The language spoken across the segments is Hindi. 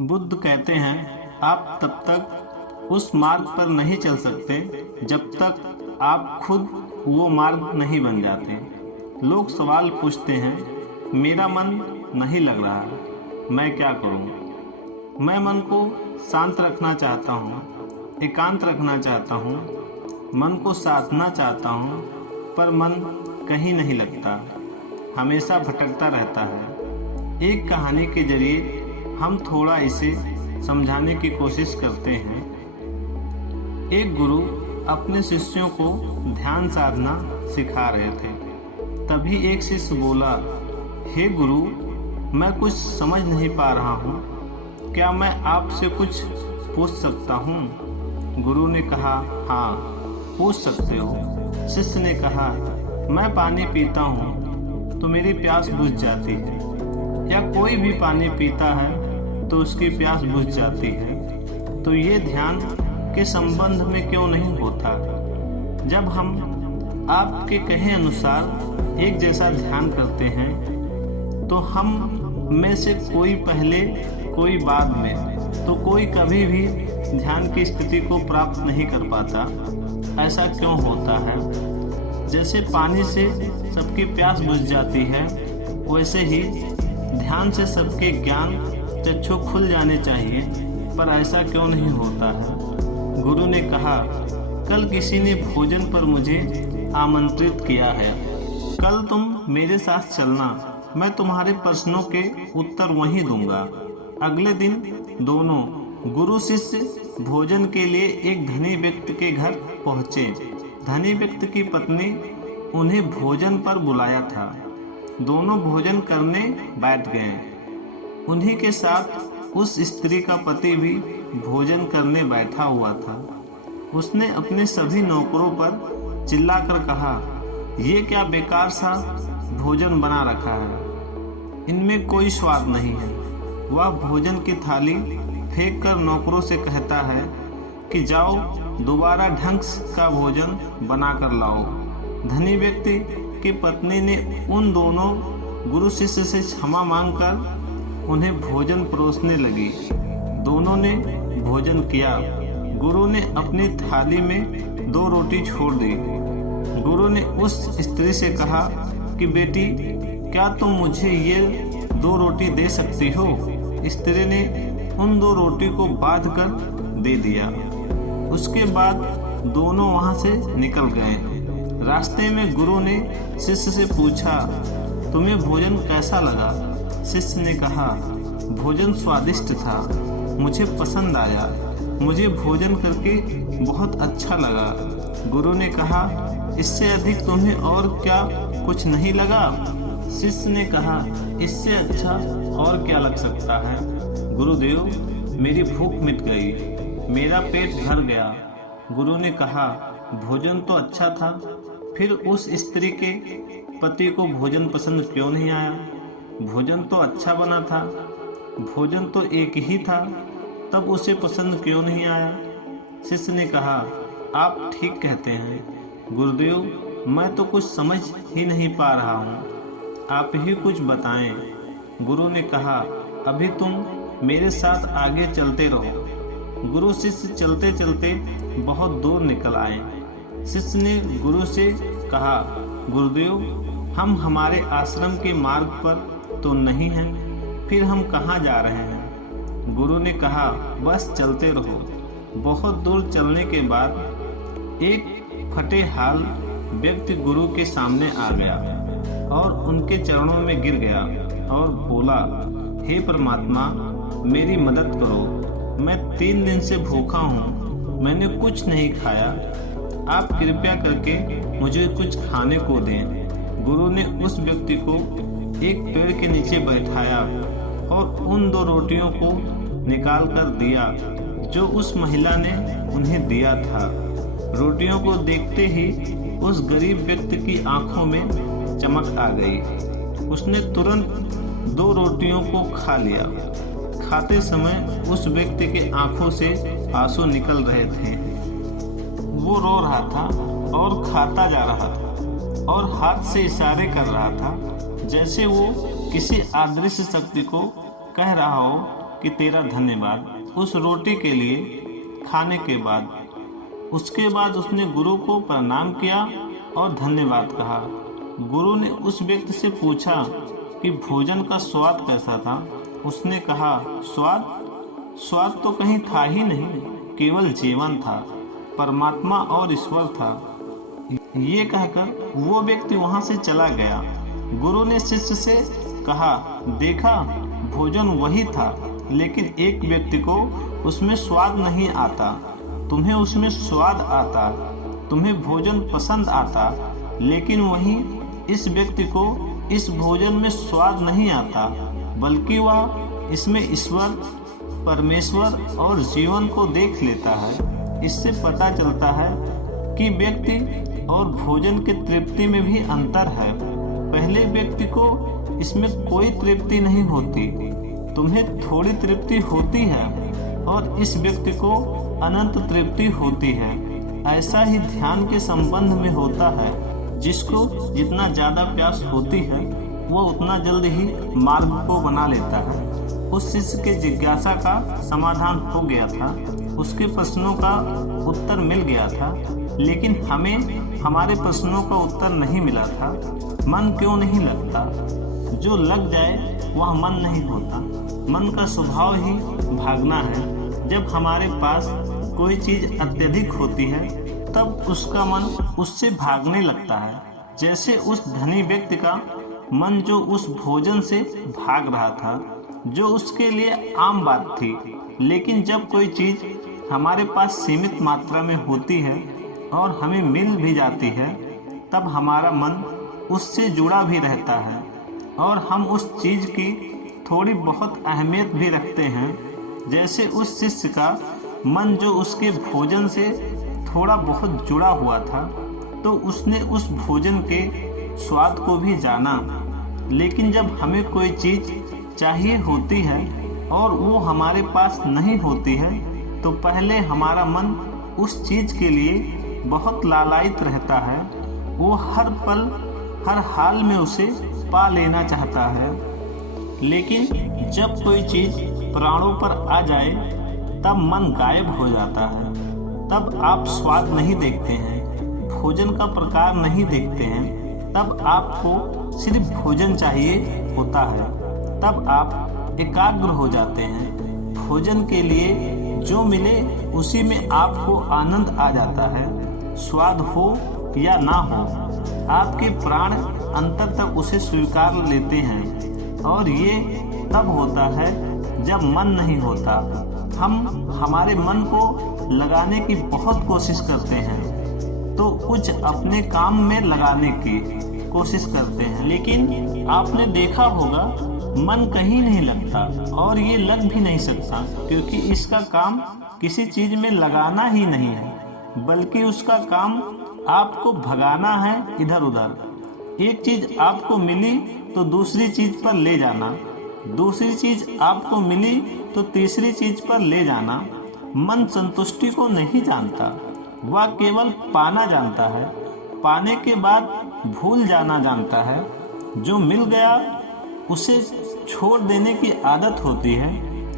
बुद्ध कहते हैं, आप तब तक उस मार्ग पर नहीं चल सकते जब तक आप खुद वो मार्ग नहीं बन जाते। लोग सवाल पूछते हैं, मेरा मन नहीं लग रहा, मैं क्या करूं? मैं मन को शांत रखना चाहता हूं, एकांत रखना चाहता हूं, मन को साधना चाहता हूं, पर मन कहीं नहीं लगता, हमेशा भटकता रहता है। एक कहानी के जरिए हम थोड़ा इसे समझाने की कोशिश करते हैं। एक गुरु अपने शिष्यों को ध्यान साधना सिखा रहे थे। तभी एक शिष्य बोला, हे गुरु, मैं कुछ समझ नहीं पा रहा हूँ, क्या मैं आपसे कुछ पूछ सकता हूँ? गुरु ने कहा, हाँ पूछ सकते हो। शिष्य ने कहा, मैं पानी पीता हूँ तो मेरी प्यास बुझ जाती है, या कोई भी पानी पीता है तो उसकी प्यास बुझ जाती है, तो ये ध्यान के संबंध में क्यों नहीं होता? जब हम आपके कहे अनुसार एक जैसा ध्यान करते हैं तो हम में से कोई पहले कोई बाद में तो कोई कभी भी ध्यान की स्थिति को प्राप्त नहीं कर पाता। ऐसा क्यों होता है? जैसे पानी से सबकी प्यास बुझ जाती है, वैसे ही ध्यान से सबके ज्ञान चक्षु खुल जाने चाहिए, पर ऐसा क्यों नहीं होता है? गुरु ने कहा, कल किसी ने भोजन पर मुझे आमंत्रित किया है, कल तुम मेरे साथ चलना, मैं तुम्हारे प्रश्नों के उत्तर वहीं दूंगा। अगले दिन दोनों गुरु शिष्य भोजन के लिए एक धनी व्यक्ति के घर पहुंचे। धनी व्यक्ति की पत्नी उन्हें भोजन पर बुलाया था। दोनों भोजन करने बैठ गए। उन्हीं के साथ उस स्त्री का पति भी भोजन करने बैठा हुआ था। उसने अपने सभी नौकरों पर चिल्लाकर कहा, ये क्या बेकार सा भोजन बना रखा है, इनमें कोई स्वाद नहीं है। वह भोजन की थाली फेंक कर नौकरों से कहता है कि जाओ दोबारा ढंग का भोजन बना कर लाओ। धनी व्यक्ति की पत्नी ने उन दोनों गुरु शिष्य से क्षमा मांगकर उन्हें भोजन परोसने लगी। दोनों ने भोजन किया। गुरु ने अपनी थाली में 2 रोटी छोड़ दी। गुरु ने उस स्त्री से कहा कि बेटी, क्या तुम मुझे ये 2 रोटी दे सकती हो? स्त्री ने उन 2 रोटी को बांध कर दे दिया। उसके बाद दोनों वहां से निकल गए। रास्ते में गुरु ने शिष्य से पूछा, तुम्हें भोजन कैसा लगा? शिष्य ने कहा, भोजन स्वादिष्ट था, मुझे पसंद आया, मुझे भोजन करके बहुत अच्छा लगा। गुरु ने कहा, इससे अधिक तुम्हें और क्या कुछ नहीं लगा? शिष्य ने कहा, इससे अच्छा और क्या लग सकता है? गुरुदेव, मेरी भूख मिट गई, मेरा पेट भर गया। गुरु ने कहा, भोजन तो अच्छा था, फिर उस स्त्री के पति को भोजन पसंद क्यों नहीं आया? भोजन तो अच्छा बना था, भोजन तो एक ही था, तब उसे पसंद क्यों नहीं आया? शिष्य ने कहा, आप ठीक कहते हैं गुरुदेव, मैं तो कुछ समझ ही नहीं पा रहा हूँ, आप ही कुछ बताएं। गुरु ने कहा, अभी तुम मेरे साथ आगे चलते रहो। गुरु शिष्य चलते चलते बहुत दूर निकल आए। शिष्य ने गुरु से कहा, गुरुदेव, हम हमारे आश्रम के मार्ग पर तो नहीं हैं, फिर हम कहाँ जा रहे हैं? गुरु ने कहा, बस चलते रहो। बहुत दूर चलने के बाद एक फटे हाल व्यक्ति गुरु के सामने आ गया और उनके चरणों में गिर गया और बोला, हे परमात्मा, मेरी मदद करो, मैं 3 दिन से भूखा हूँ, मैंने कुछ नहीं खाया, आप कृपया करके मुझे कुछ खाने को दें। गुरु ने उस व्यक्ति को एक पेड़ के नीचे बैठाया और उन 2 रोटियों को निकाल कर दिया जो उस महिला ने उन्हें दिया था। रोटियों को देखते ही उस गरीब व्यक्ति की आंखों में चमक आ गई। उसने तुरंत 2 रोटियों को खा लिया। खाते समय उस व्यक्ति के आंखों से आंसू निकल रहे थे। वो रो रहा था और खाता जा रहा था और हाथ से इशारे कर रहा था, जैसे वो किसी अदृश्य शक्ति को कह रहा हो कि तेरा धन्यवाद उस रोटी के लिए। खाने के बाद उसके बाद उसने गुरु को प्रणाम किया और धन्यवाद कहा। गुरु ने उस व्यक्ति से पूछा कि भोजन का स्वाद कैसा था। उसने कहा, स्वाद तो कहीं था ही नहीं, केवल जीवन था, परमात्मा और ईश्वर था। ये कहकर वो व्यक्ति वहां से चला गया। गुरु ने शिष्य से कहा, देखा, भोजन वही था, लेकिन एक व्यक्ति को उसमें स्वाद नहीं आता। तुम्हें उसमें स्वाद आता, तुम्हें भोजन पसंद आता, लेकिन वहीं इस व्यक्ति को इस भोजन में स्वाद नहीं आता, बल्कि वह इसमें ईश्वर, परमेश्वर और जीवन को देख लेता है। इससे पता चलता है कि व्यक्ति और भोजन की तृप्ति में भी अंतर है। पहले व्यक्ति को इसमें कोई तृप्ति नहीं होती, तुम्हें थोड़ी तृप्ति होती है, और इस व्यक्ति को अनंत तृप्ति होती है। ऐसा ही ध्यान के संबंध में होता है। जिसको जितना ज़्यादा प्यास होती है वो उतना जल्द ही मार्ग को बना लेता है। उस शिष्य के जिज्ञासा का समाधान हो गया था, उसके प्रश्नों का उत्तर मिल गया था, लेकिन हमें हमारे प्रश्नों का उत्तर नहीं मिला था। मन क्यों नहीं लगता? जो लग जाए वह मन नहीं होता। मन का स्वभाव ही भागना है। जब हमारे पास कोई चीज़ अत्यधिक होती है तब उसका मन उससे भागने लगता है। जैसे उस धनी व्यक्ति का मन जो उस भोजन से भाग रहा था, जो उसके लिए आम बात थी। लेकिन जब कोई चीज़ हमारे पास सीमित मात्रा में होती है और हमें मिल भी जाती है, तब हमारा मन उससे जुड़ा भी रहता है और हम उस चीज़ की थोड़ी बहुत अहमियत भी रखते हैं। जैसे उस शिष्य का मन जो उसके भोजन से थोड़ा बहुत जुड़ा हुआ था, तो उसने उस भोजन के स्वाद को भी जाना। लेकिन जब हमें कोई चीज़ चाहिए होती है और वो हमारे पास नहीं होती है, तो पहले हमारा मन उस चीज़ के लिए बहुत लालायित रहता है। वो हर पल हर हाल में उसे पा लेना चाहता है। लेकिन जब कोई चीज़ प्राणों पर आ जाए तब मन गायब हो जाता है। तब आप स्वाद नहीं देखते हैं, भोजन का प्रकार नहीं देखते हैं, तब आपको सिर्फ भोजन चाहिए होता है। तब आप एकाग्र हो जाते हैं। भोजन के लिए जो मिले उसी में आपको आनंद आ जाता है। स्वाद हो या ना हो, आपके प्राण अंतर तक उसे स्वीकार लेते हैं। और ये तब होता है जब मन नहीं होता। हम हमारे मन को लगाने की बहुत कोशिश करते हैं, तो कुछ अपने काम में लगाने की कोशिश करते हैं, लेकिन आपने देखा होगा मन कहीं नहीं लगता और ये लग भी नहीं सकता, क्योंकि इसका काम किसी चीज़ में लगाना ही नहीं है, बल्कि उसका काम आपको भगाना है इधर उधर। एक चीज़ आपको मिली तो दूसरी चीज़ पर ले जाना, दूसरी चीज़ आपको मिली तो तीसरी चीज़ पर ले जाना। मन संतुष्टि को नहीं जानता, वह केवल पाना जानता है। पाने के बाद भूल जाना जानता है। जो मिल गया उसे छोड़ देने की आदत होती है,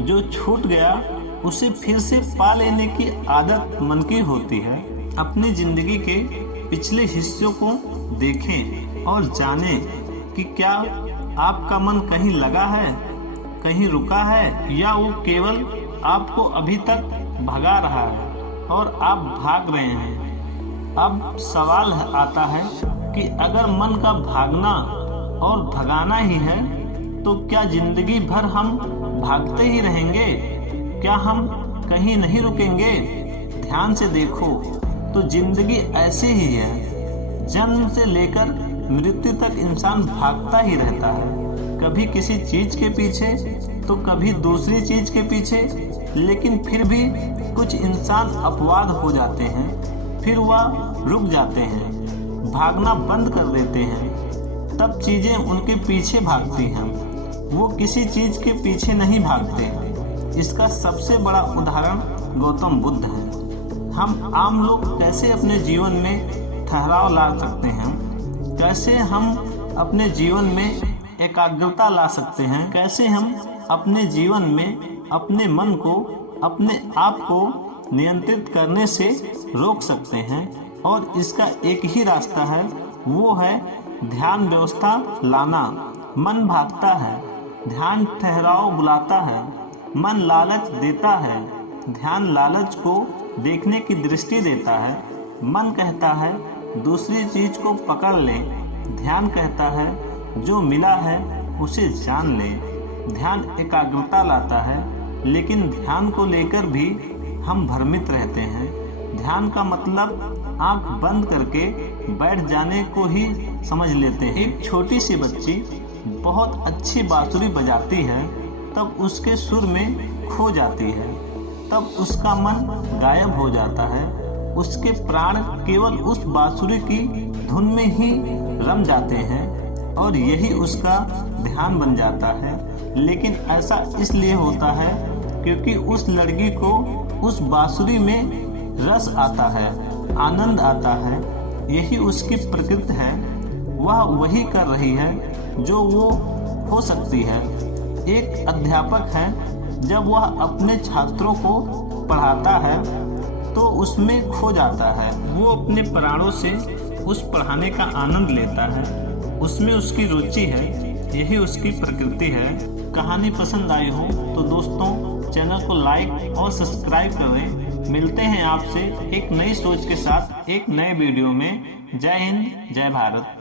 जो छूट गया उसे फिर से पा लेने की आदत मन की होती है। अपनी ज़िंदगी के पिछले हिस्सों को देखें और जानें कि क्या आपका मन कहीं लगा है, कहीं रुका है, या वो केवल आपको अभी तक भगा रहा है और आप भाग रहे हैं। अब सवाल आता है कि अगर मन का भागना और भगाना ही है, तो क्या जिंदगी भर हम भागते ही रहेंगे? क्या हम कहीं नहीं रुकेंगे? ध्यान से देखो तो जिंदगी ऐसी ही है। जन्म से लेकर मृत्यु तक इंसान भागता ही रहता है, कभी किसी चीज़ के पीछे तो कभी दूसरी चीज़ के पीछे। लेकिन फिर भी कुछ इंसान अपवाद हो जाते हैं, फिर वह रुक जाते हैं, भागना बंद कर देते हैं। तब चीज़ें उनके पीछे भागती हैं, वो किसी चीज़ के पीछे नहीं भागते। इसका सबसे बड़ा उदाहरण गौतम बुद्ध है। हम आम लोग कैसे अपने जीवन में ठहराव ला सकते हैं? कैसे हम अपने जीवन में एकाग्रता ला सकते हैं? कैसे हम अपने जीवन में अपने मन को अपने आप को नियंत्रित करने से रोक सकते हैं और इसका एक ही रास्ता है, वो है ध्यान व्यवस्था लाना। मन भागता है, ध्यान ठहराव बुलाता है। मन लालच देता है, ध्यान लालच को देखने की दृष्टि देता है। मन कहता है दूसरी चीज को पकड़ ले, ध्यान कहता है जो मिला है उसे जान ले। ध्यान एकाग्रता लाता है, लेकिन ध्यान को लेकर भी हम भ्रमित रहते हैं। ध्यान का मतलब आंख बंद करके बैठ जाने को ही समझ लेते हैं। एक छोटी सी बच्ची बहुत अच्छी बांसुरी बजाती है, तब उसके सुर में खो जाती है, तब उसका मन गायब हो जाता है। उसके प्राण केवल उस बांसुरी की धुन में ही रम जाते हैं और यही उसका ध्यान बन जाता है। लेकिन ऐसा इसलिए होता है क्योंकि उस लड़की को उस बांसुरी में रस आता है, आनंद आता है। यही उसकी प्रकृति है। वह वही कर रही है जो वो हो सकती है। एक अध्यापक है, जब वह अपने छात्रों को पढ़ाता है तो उसमें खो जाता है। वो अपने प्राणों से उस पढ़ाने का आनंद लेता है, उसमें उसकी रुचि है, यही उसकी प्रकृति है। कहानी पसंद आई हो तो दोस्तों चैनल को लाइक और सब्सक्राइब करें। मिलते हैं आपसे एक नई सोच के साथ एक नए वीडियो में। जय हिंद, जय भारत।